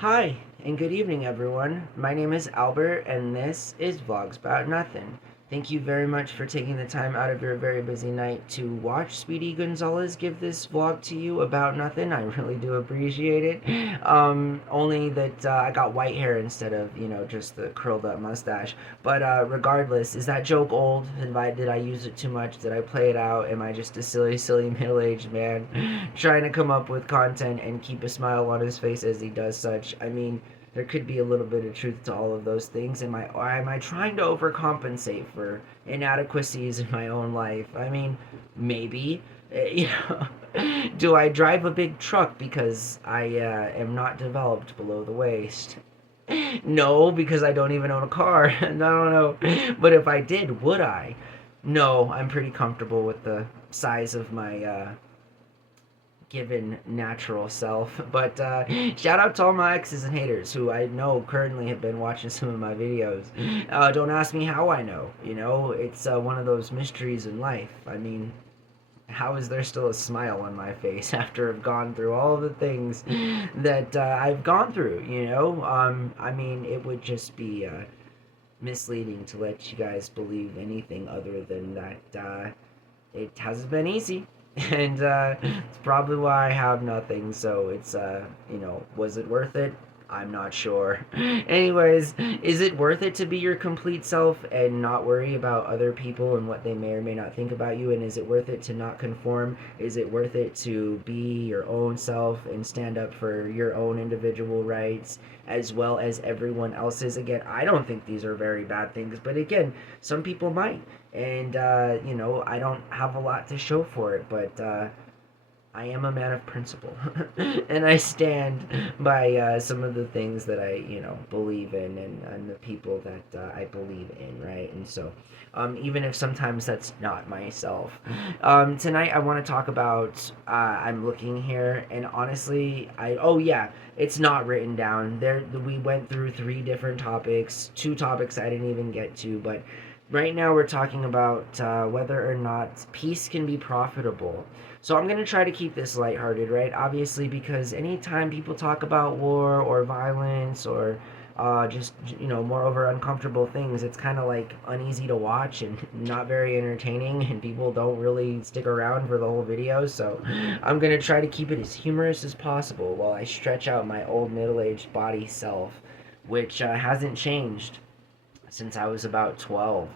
Hi, and good evening, everyone. My name is Albert, and this is Vlogs About Nothing. Thank you very much for taking the time out of your very busy night to watch Speedy Gonzalez give this vlog to you about nothing. I really do appreciate it. Only that I got white hair instead of, just the curled up mustache. But regardless, is that joke old? Did I use it too much? Did I play it out? Am I just a silly, silly middle aged man trying to come up with content and keep a smile on his face as he does such? I mean, there could be a little bit of truth to all of those things. Am I trying to overcompensate for inadequacies in my own life? I mean, maybe. You know, do I drive a big truck because I am not developed below the waist? No, because I don't even own a car. I don't know. But if I did, would I? No, I'm pretty comfortable with the size of my given natural self. But shout out to all my exes and haters who I know currently have been watching some of my videos. Don't ask me how I know. It's one of those mysteries in life. I mean, how is there still a smile on my face after I've gone through all the things that I've gone through? I mean, it would just be misleading to let you guys believe anything other than that it hasn't been easy. And it's probably why I have nothing. So it's, was it worth it? I'm not sure. Anyways, is it worth it to be your complete self and not worry about other people and what they may or may not think about you? And is it worth it to not conform? Is it worth it to be your own self and stand up for your own individual rights as well as everyone else's? Again, I don't think these are very bad things, but again, some people might. And, I don't have a lot to show for it, but I am a man of principle, and I stand by some of the things that I, believe in, and the people that I believe in, right? And so, even if sometimes that's not myself, tonight I want to talk about. I'm looking here, and honestly, oh yeah, it's not written down. There, we went through three different topics, two topics I didn't even get to, but right now we're talking about whether or not peace can be profitable. So I'm going to try to keep this lighthearted, right? Obviously, because anytime people talk about war or violence or just, moreover uncomfortable things, it's kind of like uneasy to watch and not very entertaining, and people don't really stick around for the whole video. So I'm going to try to keep it as humorous as possible while I stretch out my old middle aged body self, which hasn't changed since I was about 12.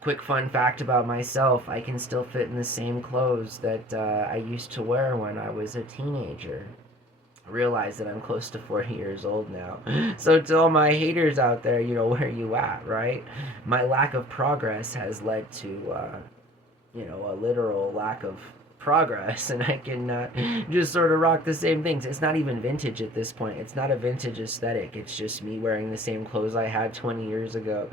Quick fun fact about myself, I can still fit in the same clothes that I used to wear when I was a teenager. I realize that I'm close to 40 years old now. So to all my haters out there, where you at, right? My lack of progress has led to a literal lack of progress, and I can just sort of rock the same things. It's not even vintage at this point. It's not a vintage aesthetic. It's just me wearing the same clothes I had 20 years ago.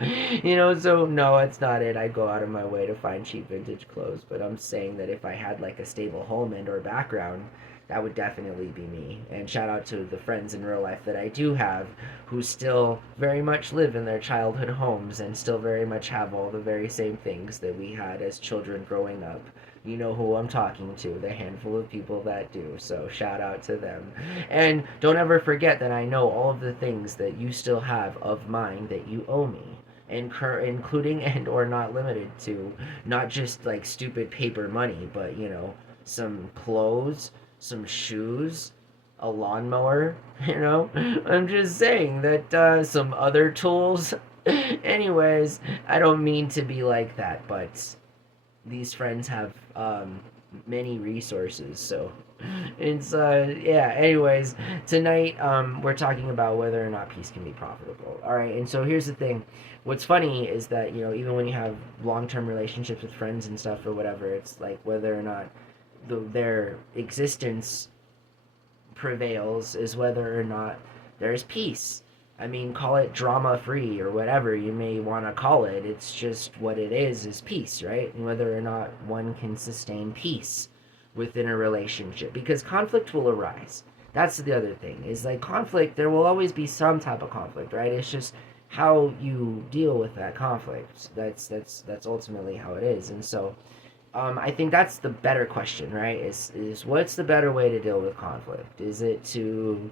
So no, it's not it. I go out of my way to find cheap vintage clothes, but I'm saying that if I had like a stable home and or background, that would definitely be me. And shout out to the friends in real life that I do have who still very much live in their childhood homes and still very much have all the very same things that we had as children growing up. You know who I'm talking to, the handful of people that do. So shout out to them. And don't ever forget that I know all of the things that you still have of mine that you owe me, including and or not limited to not just like stupid paper money, but some clothes, some shoes, a lawnmower. I'm just saying that some other tools. Anyways, I don't mean to be like that, but these friends have many resources. So it's yeah. Anyways, tonight we're talking about whether or not peace can be profitable. All right, and so here's the thing. What's funny is that even when you have long-term relationships with friends and stuff or whatever, it's like whether or not their existence prevails is whether or not there's peace. I mean, call it drama free or whatever you may want to call it. It's just what it is peace, right? And whether or not one can sustain peace within a relationship. Because conflict will arise. That's the other thing. Is like conflict, there will always be some type of conflict, right? It's just how you deal with that conflict. That's ultimately how it is. And so I think that's the better question, right? Is what's the better way to deal with conflict? Is it to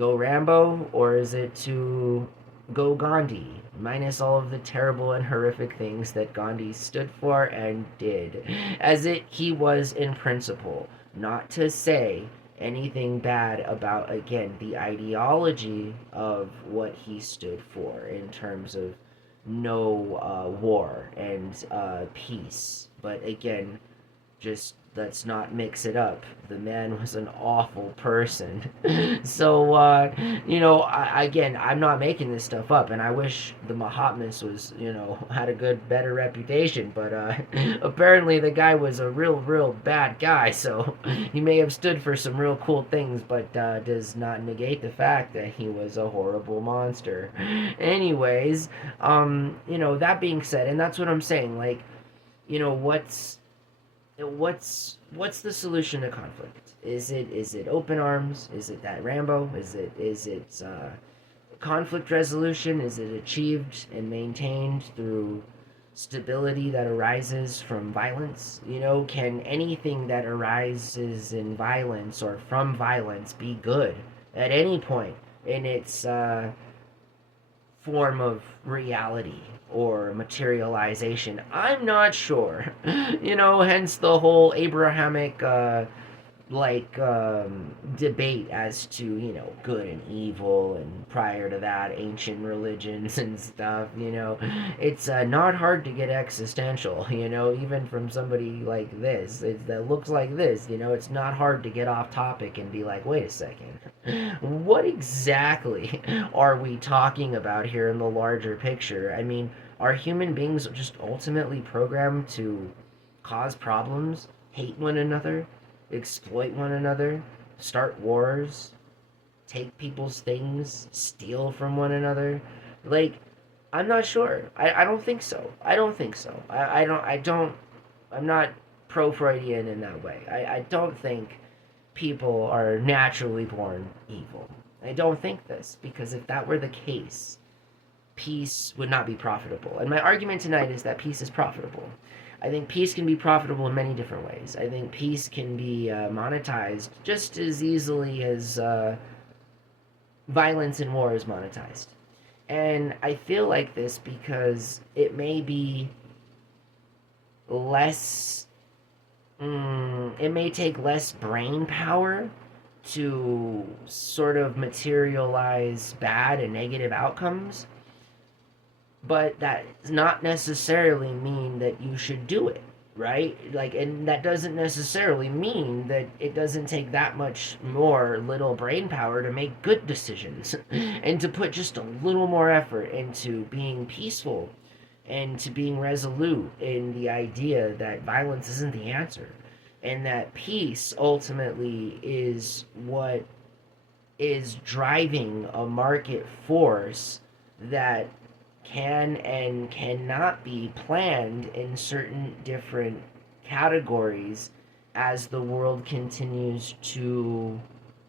go Rambo, or is it to go Gandhi, minus all of the terrible and horrific things that Gandhi stood for and did, as he was in principle? Not to say anything bad about, again, the ideology of what he stood for in terms of no war and peace. But again, just let's not mix it up. The man was an awful person. So, again, I'm not making this stuff up, and I wish the Mahatmas was, had a better reputation, but apparently the guy was a real bad guy, so he may have stood for some real cool things, but does not negate the fact that he was a horrible monster. Anyways, that being said, and that's what I'm saying, like, what's the solution to conflict? Is it open arms? Is it that Rambo? Is it conflict resolution? Is it achieved and maintained through stability that arises from violence? Can anything that arises in violence or from violence be good at any point in its form of reality or materialization? I'm not sure. Hence the whole Abrahamic debate as to good and evil, and prior to that ancient religions and stuff. It's not hard to get existential, even from somebody like this that looks like this. It's not hard to get off topic and be like, wait a second, what exactly are we talking about here in the larger picture? I mean, are human beings just ultimately programmed to cause problems, hate one another, exploit one another, start wars, take people's things, steal from one another? Like, I'm not sure. I don't think so. I don't think so. I'm not pro-Freudian in that way. I don't think people are naturally born evil. I don't think this, because if that were the case, peace would not be profitable. And my argument tonight is that peace is profitable. I think peace can be profitable in many different ways. I think peace can be monetized just as easily as violence and war is monetized. And I feel like this because it may be less, it may take less brain power to sort of materialize bad and negative outcomes, but that does not necessarily mean that you should do it, right? Like, and that doesn't necessarily mean that it doesn't take that much more little brain power to make good decisions and to put just a little more effort into being peaceful and to being resolute in the idea that violence isn't the answer, and that peace ultimately is what is driving a market force that can and cannot be planned in certain different categories as the world continues to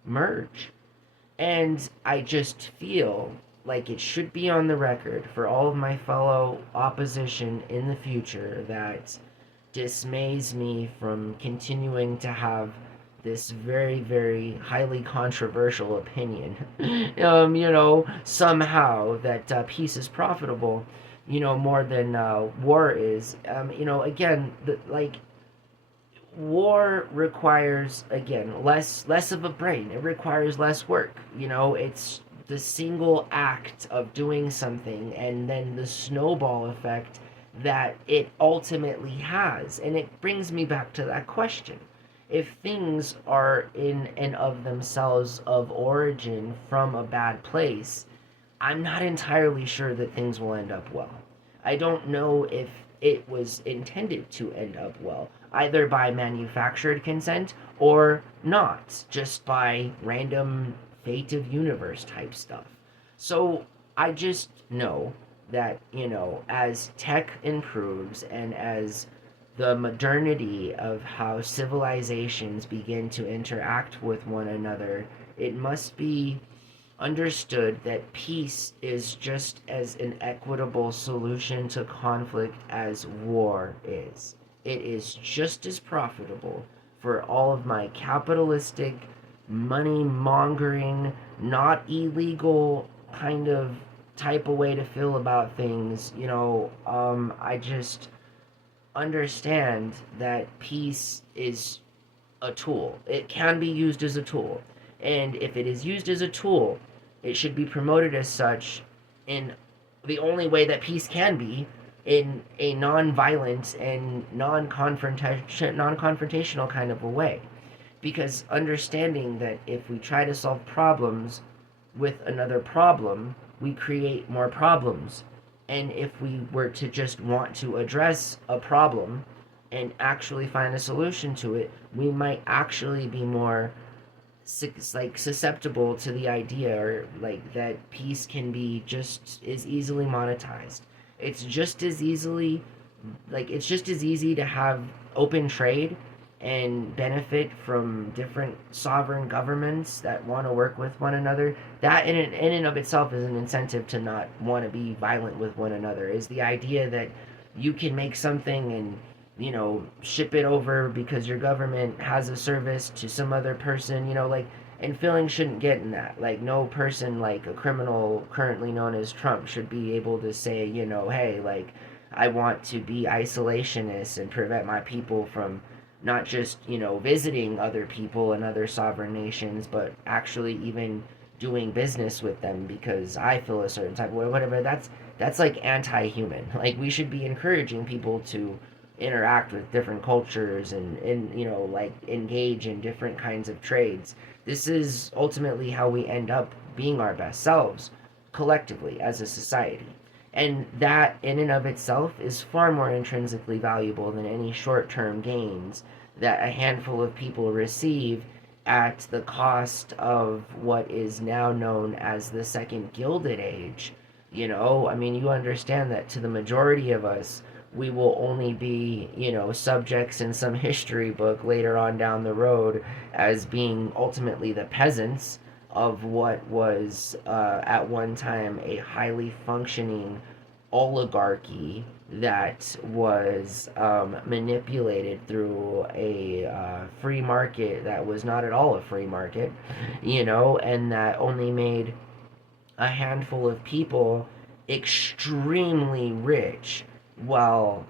merge. And I just feel like it should be on the record for all of my fellow opposition in the future that dismays me from continuing to have this very, very highly controversial opinion, somehow that peace is profitable, more than war is. Again, war requires, again, less of a brain. It requires less work. It's the single act of doing something and then the snowball effect that it ultimately has. And it brings me back to that question. If things are in and of themselves of origin from a bad place, I'm not entirely sure that things will end up well. I don't know if it was intended to end up well, either by manufactured consent or not, just by random fate of universe type stuff. So I just know that, as tech improves and as the modernity of how civilizations begin to interact with one another, it must be understood that peace is just as an equitable solution to conflict as war is. It is just as profitable for all of my capitalistic, money mongering, not illegal kind of type of way to feel about things. I just understand that peace is a tool. It can be used as a tool. And if it is used as a tool, it should be promoted as such in the only way that peace can be, in a non-violent and non-confrontational kind of a way. Because understanding that if we try to solve problems with another problem, we create more problems. And if we were to just want to address a problem and actually find a solution to it, we might actually be more susceptible to the idea, or like that peace can be just as easily monetized. It's just as easily it's just as easy to have open trade and benefit from different sovereign governments that want to work with one another. That in and of itself is an incentive to not want to be violent with one another. Is the idea that you can make something and ship it over because your government has a service to some other person, and feelings shouldn't get in that. Like, no person, like a criminal currently known as Trump, should be able to say, hey, like, I want to be isolationist and prevent my people from not just, visiting other people and other sovereign nations, but actually even doing business with them because I feel a certain type of way, whatever. That's like anti-human. Like, we should be encouraging people to interact with different cultures and like engage in different kinds of trades. This is ultimately how we end up being our best selves collectively as a society. And that in and of itself is far more intrinsically valuable than any short-term gains that a handful of people receive at the cost of what is now known as the Second Gilded Age. I mean, you understand that to the majority of us, we will only be, subjects in some history book later on down the road as being ultimately the peasants of what was at one time a highly functioning oligarchy that was manipulated through a free market that was not at all a free market, and that only made a handful of people extremely rich while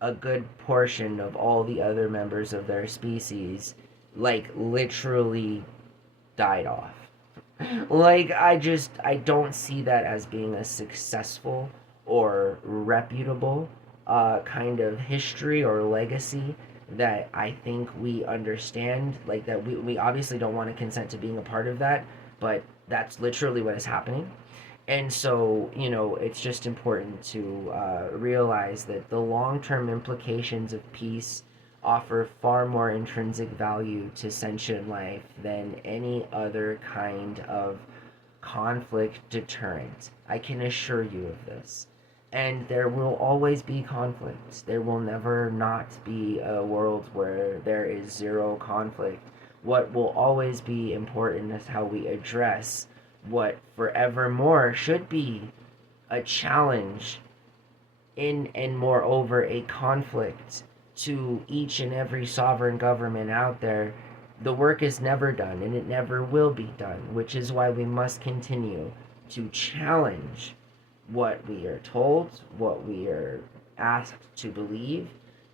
a good portion of all the other members of their species, like, literally died off. Like, I don't see that as being a successful or reputable kind of history or legacy that I think we understand. Like, that we obviously don't want to consent to being a part of that, but that's literally what is happening. And so, it's just important to realize that the long term implications of peace offer far more intrinsic value to sentient life than any other kind of conflict deterrent. I can assure you of this. And there will always be conflict. There will never not be a world where there is zero conflict. What will always be important is how we address what forevermore should be a challenge in and moreover a conflict to each and every sovereign government out there. The work is never done and it never will be done, which is why we must continue to challenge what we are told, what we are asked to believe.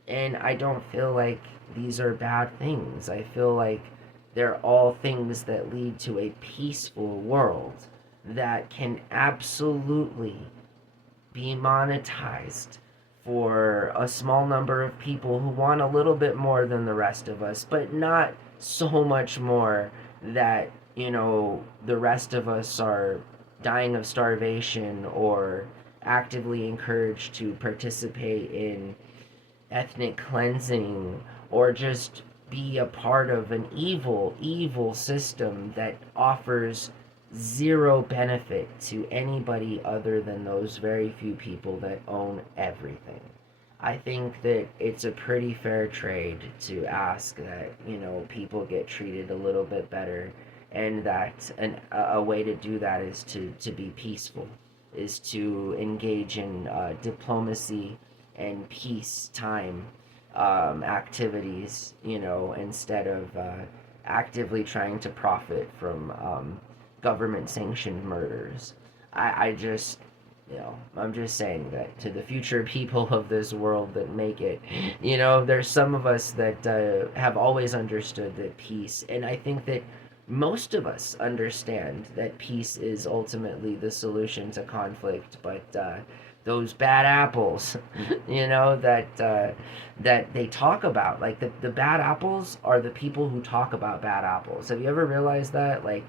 And I don't feel like these are bad things. I feel like they're all things that lead to a peaceful world that can absolutely be monetized for a small number of people who want a little bit more than the rest of us, but not so much more that, the rest of us are dying of starvation or actively encouraged to participate in ethnic cleansing or just be a part of an evil system that offers zero benefit to anybody other than those very few people that own everything. I think that it's a pretty fair trade to ask that, people get treated a little bit better, and that a way to do that is to be peaceful, is to engage in diplomacy and peacetime activities, instead of actively trying to profit from government sanctioned murders. I just, I'm just saying that to the future people of this world that make it, there's some of us that have always understood that peace, and I think that most of us understand that peace is ultimately the solution to conflict, but those bad apples, that they talk about, like the bad apples are the people who talk about bad apples. Have you ever realized that? Like,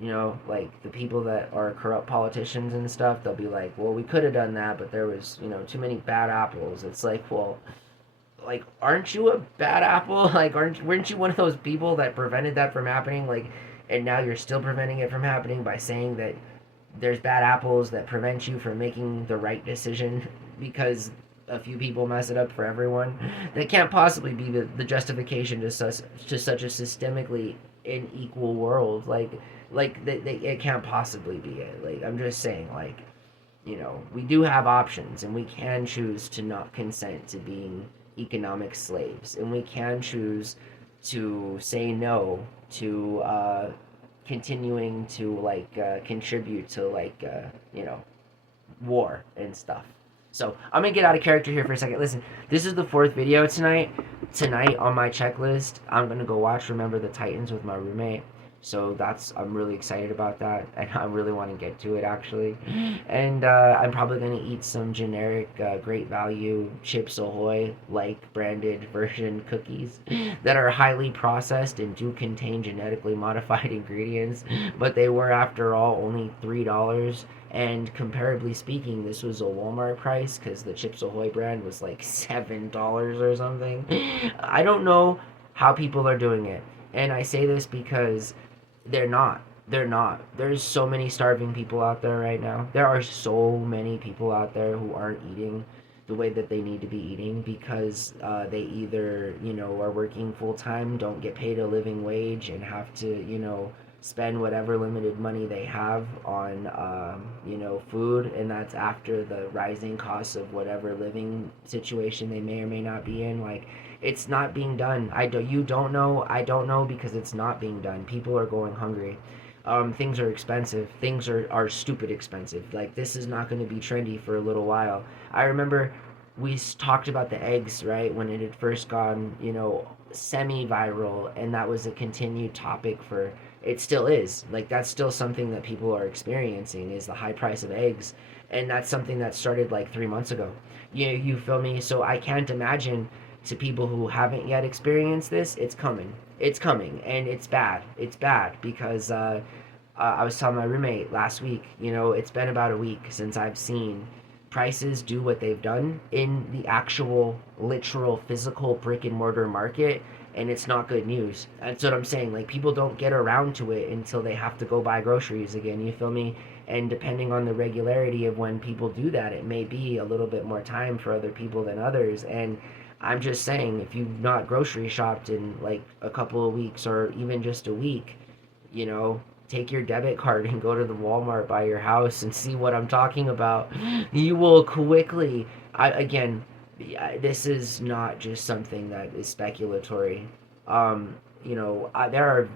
like the people that are corrupt politicians and stuff, they'll be like, well, we could have done that, but there was, too many bad apples. It's like, well, like, aren't you a bad apple? Like, weren't you one of those people that prevented that from happening? Like, and now you're still preventing it from happening by saying that there's bad apples that prevent you from making the right decision because a few people mess it up for everyone. That can't possibly be the justification to such a systemically unequal world. It can't possibly be it. Like, I'm just saying, like, we do have options, and we can choose to not consent to being economic slaves, and we can choose to say no to continuing to contribute to war and stuff. So I'm gonna get out of character here for a second. Listen, this is the fourth video tonight. Tonight on my checklist, I'm gonna go watch Remember the Titans with my roommate. So I'm really excited about that, and I really want to get to it actually. And I'm probably gonna eat some generic Great Value Chips Ahoy branded version cookies that are highly processed and do contain genetically modified ingredients, but they were after all only $3. And comparably speaking, this was a Walmart price because the Chips Ahoy brand was like $7 or something. I don't know how people are doing it, and I say this because they're not. They're not. There's so many starving people out there right now. There are so many people out there who aren't eating the way that they need to be eating because they either, are working full time, don't get paid a living wage, and have to, spend whatever limited money they have on, food, and that's after the rising costs of whatever living situation they may or may not be in. Like, it's not being done. You don't know. I don't know because it's not being done. People are going hungry. Things are expensive. Things are stupid expensive. Like, this is not going to be trendy for a little while. I remember we talked about the eggs, right, when it had first gone, semi-viral, and that was a continued topic for, it still is. Like, that's still something that people are experiencing, is the high price of eggs, and that's something that started like 3 months ago. You feel me? So I can't imagine, to people who haven't yet experienced this, it's coming. It's coming, and it's bad. It's bad because I was telling my roommate last week, it's been about a week since I've seen prices do what they've done in the actual, literal, physical brick and mortar market, and it's not good news. That's what I'm saying. Like, people don't get around to it until they have to go buy groceries again. You feel me? And depending on the regularity of when people do that, it may be a little bit more time for other people than others. And I'm just saying, if you've not grocery shopped in like a couple of weeks or even just a week, take your debit card and go to the Walmart by your house and see what I'm talking about. You will quickly, again, this is not just something that is speculatory. There are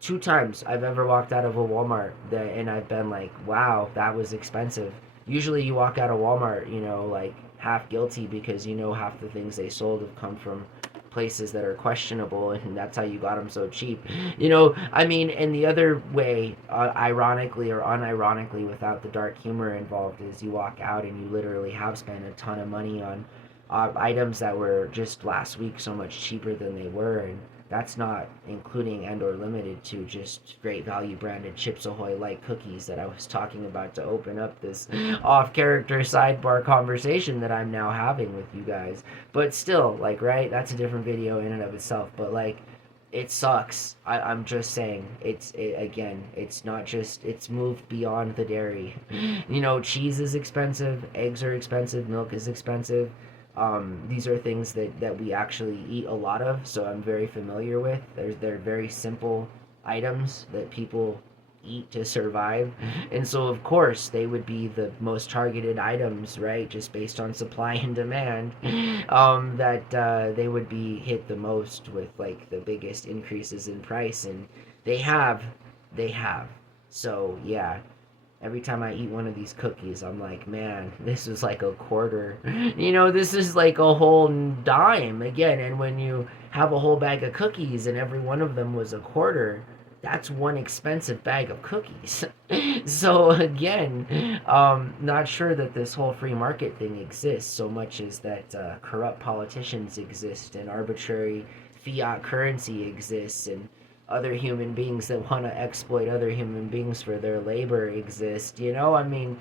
2 times I've ever walked out of a Walmart and I've been like, wow, that was expensive. Usually you walk out of Walmart, like half guilty because half the things they sold have come from places that are questionable, and that's how you got them so cheap. And the other way, ironically or unironically, without the dark humor involved, is you walk out and you literally have spent a ton of money on items that were just last week so much cheaper than they were, and that's not including and or limited to just Great Value branded Chips Ahoy light cookies that I was talking about to open up this off-character sidebar conversation that I'm now having with you guys. But still, right, that's a different video in and of itself. But it sucks. I'm just saying, again, it's not just, it's moved beyond the dairy. Cheese is expensive, eggs are expensive, milk is expensive. These are things that we actually eat a lot of, so I'm very familiar with. They're very simple items that people eat to survive. And so, of course, they would be the most targeted items, right? Just based on supply and demand, that they would be hit the most with like the biggest increases in price. And they have, they have. So, yeah, every time I eat one of these cookies, I'm like, man, this is like a quarter. This is like a whole dime again. And when you have a whole bag of cookies and every one of them was a quarter, that's one expensive bag of cookies. So again, not sure that this whole free market thing exists so much as that corrupt politicians exist and arbitrary fiat currency exists and other human beings that want to exploit other human beings for their labor exist. I mean,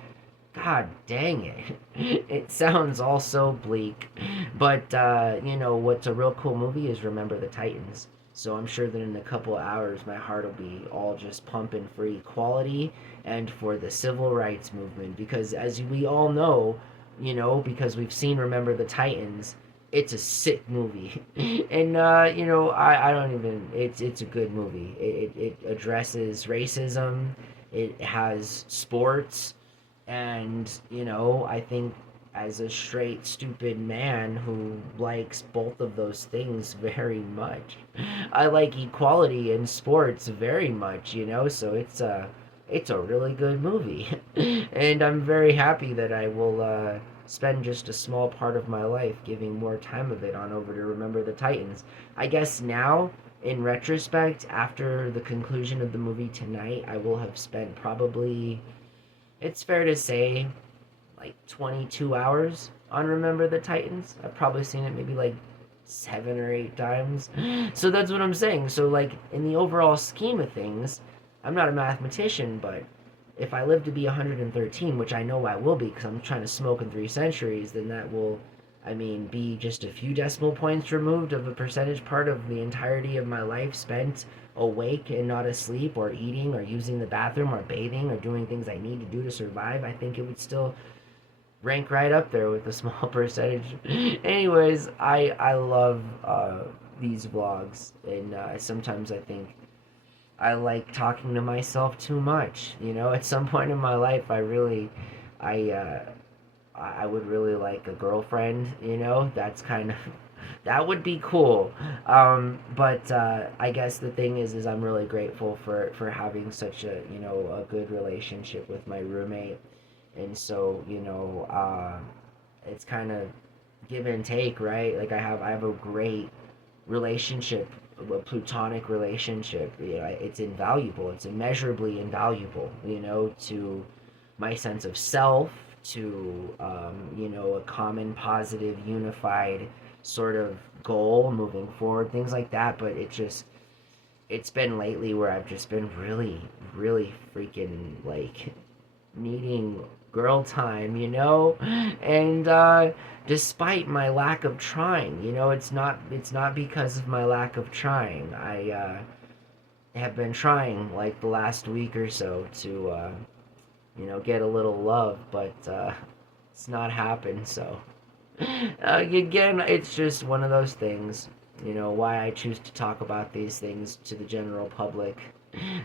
god dang it. It sounds all so bleak. But, what's a real cool movie is Remember the Titans. So I'm sure that in a couple of hours, my heart will be all just pumping for equality and for the civil rights movement. Because as we all know, because we've seen Remember the Titans, it's a sick movie. And I don't even, it's a good movie. It addresses racism, it has sports, and I think as a straight stupid man who likes both of those things very much, I like equality in sports very much. So it's a really good movie. And I'm very happy that I will spend just a small part of my life giving more time of it on over to Remember the Titans. I guess now, in retrospect, after the conclusion of the movie tonight, I will have spent probably, it's fair to say, like 22 hours on Remember the Titans. I've probably seen it maybe like 7 or 8 times. So that's what I'm saying. So, like, in the overall scheme of things, I'm not a mathematician, but if I live to be 113, which I know I will be because I'm trying to smoke in 3 centuries, then that will, be just a few decimal points removed of a percentage part of the entirety of my life spent awake and not asleep or eating or using the bathroom or bathing or doing things I need to do to survive. I think it would still rank right up there with a small percentage. Anyways, I love these vlogs, and sometimes I think I like talking to myself too much. At some point in my life, I would really like a girlfriend. That's kind of, that would be cool. But I guess the thing is I'm really grateful for having such a good relationship with my roommate. And so it's kind of give and take, right? Like I have a great relationship, a platonic relationship. It's invaluable. It's immeasurably invaluable. To my sense of self, to a common, positive, unified sort of goal moving forward, things like that. But it's been lately where I've just been really, really freaking like needing girl time, and despite my lack of trying, it's not because of my lack of trying. I have been trying like the last week or so to get a little love, but it's not happened. So again, it's just one of those things. Why I choose to talk about these things to the general public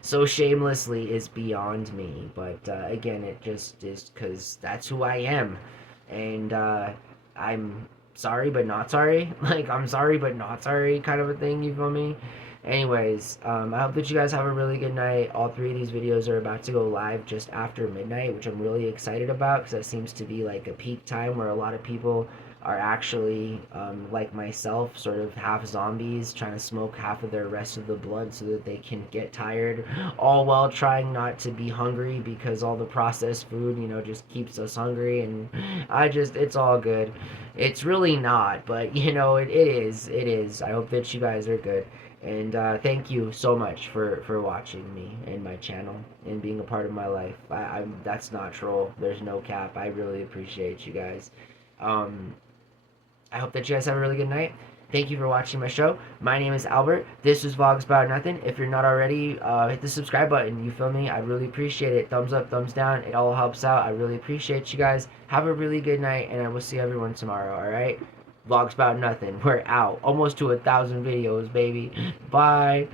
so shamelessly is beyond me. But again, it just is because that's who I am. And I'm sorry but not sorry. Like, I'm sorry but not sorry kind of a thing, you feel me? Anyways, I hope that you guys have a really good night. All 3 of these videos are about to go live just after midnight, which I'm really excited about because that seems to be like a peak time where a lot of people are actually, like myself, sort of half zombies, trying to smoke half of their rest of the blood so that they can get tired, all while trying not to be hungry because all the processed food, just keeps us hungry. And it's all good. It's really not, but, it is. I hope that you guys are good. And thank you so much for watching me and my channel and being a part of my life. That's not troll. There's no cap. I really appreciate you guys. I hope that you guys have a really good night. Thank you for watching my show. My name is Albert. This was Vlogs About Nothing. If you're not already, hit the subscribe button. You feel me? I really appreciate it. Thumbs up, thumbs down. It all helps out. I really appreciate you guys. Have a really good night, and I will see everyone tomorrow, alright? Vlogs About Nothing. We're out. Almost to 1,000 videos, baby. Bye.